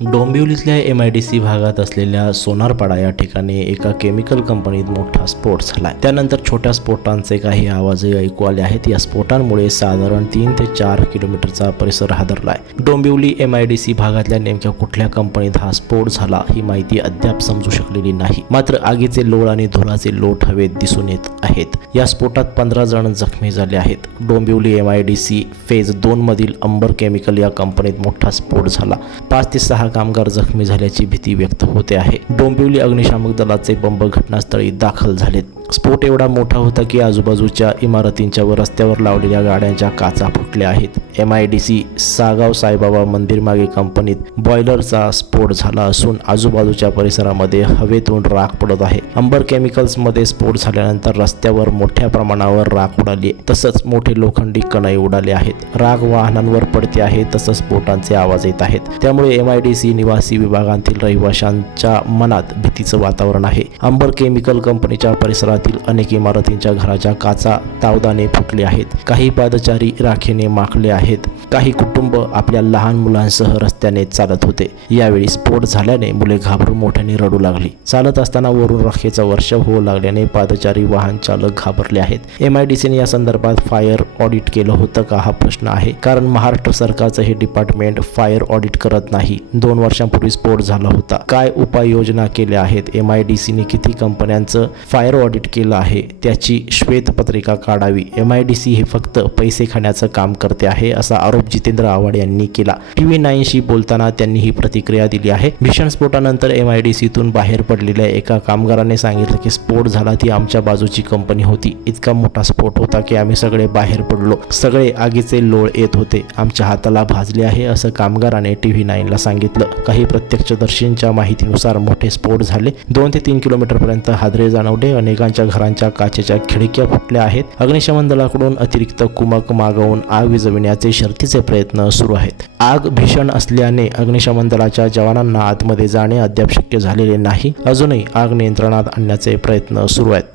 डोंबिवलीतल्या MIDC भागात असलेल्या सोनारपाडा या ठिकाणी एका केमिकल कंपनीत मोठा स्फोट झालाय। त्यानंतर छोट्या स्फोटांचे काही आवाजही ऐकू आले आहेत। या स्फोटांमुळे साधारण 3 ते 4 किलोमीटरचा परिसर हादरलाय। डोंबिवली MIDC भागातल्या नेमक्या कुठल्या कंपनीत हा स्फोट झाला ही माहिती अद्याप समजू शकलेली नाही। मात्र आगीचे लोळ आणि धुराचे लोट हवेत दिसून येत आहेत। या स्फोटात 15 जण जखमी झाले आहेत। डोंबिवली MIDC फेज 2 मधील अंबर केमिकल या कंपनीत मोठा स्फोट झाला। 5 ते 6 कामगार जखमी झाल्याची भीती व्यक्त होते आहे। डोंबिवली अग्निशामक दलाचे बंब घटनास्थळी दाखल झालेत। स्फोट एवढा मोठा होता की आजूबाजूच्या इमारतींच्या व रस्त्यावर लावलेल्या गाड्यांच्या काचा फुटल्या आहेत। MIDC सागाव साईबाबा मंदिर मागे कंपनीत बॉयलरचा स्फोट झाला असून आजूबाजूच्या परिसरामध्ये हवेतून राख पडत आहे। अंबर केमिकल्स मध्ये स्फोट झाल्यानंतर रस्त्यावर मोठ्या प्रमाणावर राख उडाली, तसंच मोठे लोखंडी कणही उडाले आहेत। राख वाहनांवर पडते आहे, तसंच स्फोटांचे आवाज येत आहेत। त्यामुळे MIDC निवासी विभागातील रहिवाशांच्या मनात भीतीचं वातावरण आहे। अंबर केमिकल कंपनीच्या परिसरातील अनेक इमारतींच्या घराच्या काचा तावदाने फुटले आहेत। काही पादचारी राखेने माखले आहेत। काही कुटुंब आपल्या लहान मुलांसह रस्त्याने चालत होते। यावेळी स्फोट झाल्याने मुले घाबरून मोठ्याने रडू लागली। चालत असताना वरून राखेचा वर्षाव होऊ लागल्याने पादचारी वाहन चालक घाबरले आहेत। MIDCने या संदर्भात फायर ऑडिट केलं होतं का हा प्रश्न आहे, कारण महाराष्ट्र सरकारचं हे डिपार्टमेंट फायर ऑडिट करत नाही। 2 वर्षांपूर्वी स्फोट झाला होता। काय उपाययोजना केल्या आहेत? MIDCने किती कंपन्यांचं फायर ऑडिट केलं आहे त्याची श्वेतपत्रिका काढावी। MIDC हे फक्त पैसे खाण्याचं काम करते आहे असा आरोप जितेंद्र आव्हाड यांनी केला। TV9शी बोलताना त्यांनी ही प्रतिक्रिया दिली आहे। भीषण स्फोटानंतर MIDCतून बाहेर पडलेल्या एका कामगाराने सांगितलं की स्फोट झाला ती आमच्या बाजूची कंपनी होती। इतका मोठा स्फोट होता की आम्ही सगळे बाहेर पडलो। सगळे आगीचे लोळ येत होते। आमच्या हाताला भाजले आहे असं कामगाराने TV9ला सांगितलं। काही प्रत्यक्षदर्शींच्या माहितीनुसार मोठे स्फोट झाले। 2 ते 3 किलोमीटरपर्यंत हादरे जाणवले। अनेकांच्या घरांच्या काचेच्या खिडक्या फुटल्या आहेत। अग्निशमन दलाकडून अतिरिक्त कुमक मागवून आग विझवण्याचे शर्थीचे प्रयत्न सुरू आहेत। आग भीषण असल्याने अग्निशमन दलाच्या जवानांना आतमध्ये जाणे अद्याप शक्य झालेले नाही। अजूनही आग नियंत्रणात आणण्याचे प्रयत्न सुरू आहेत।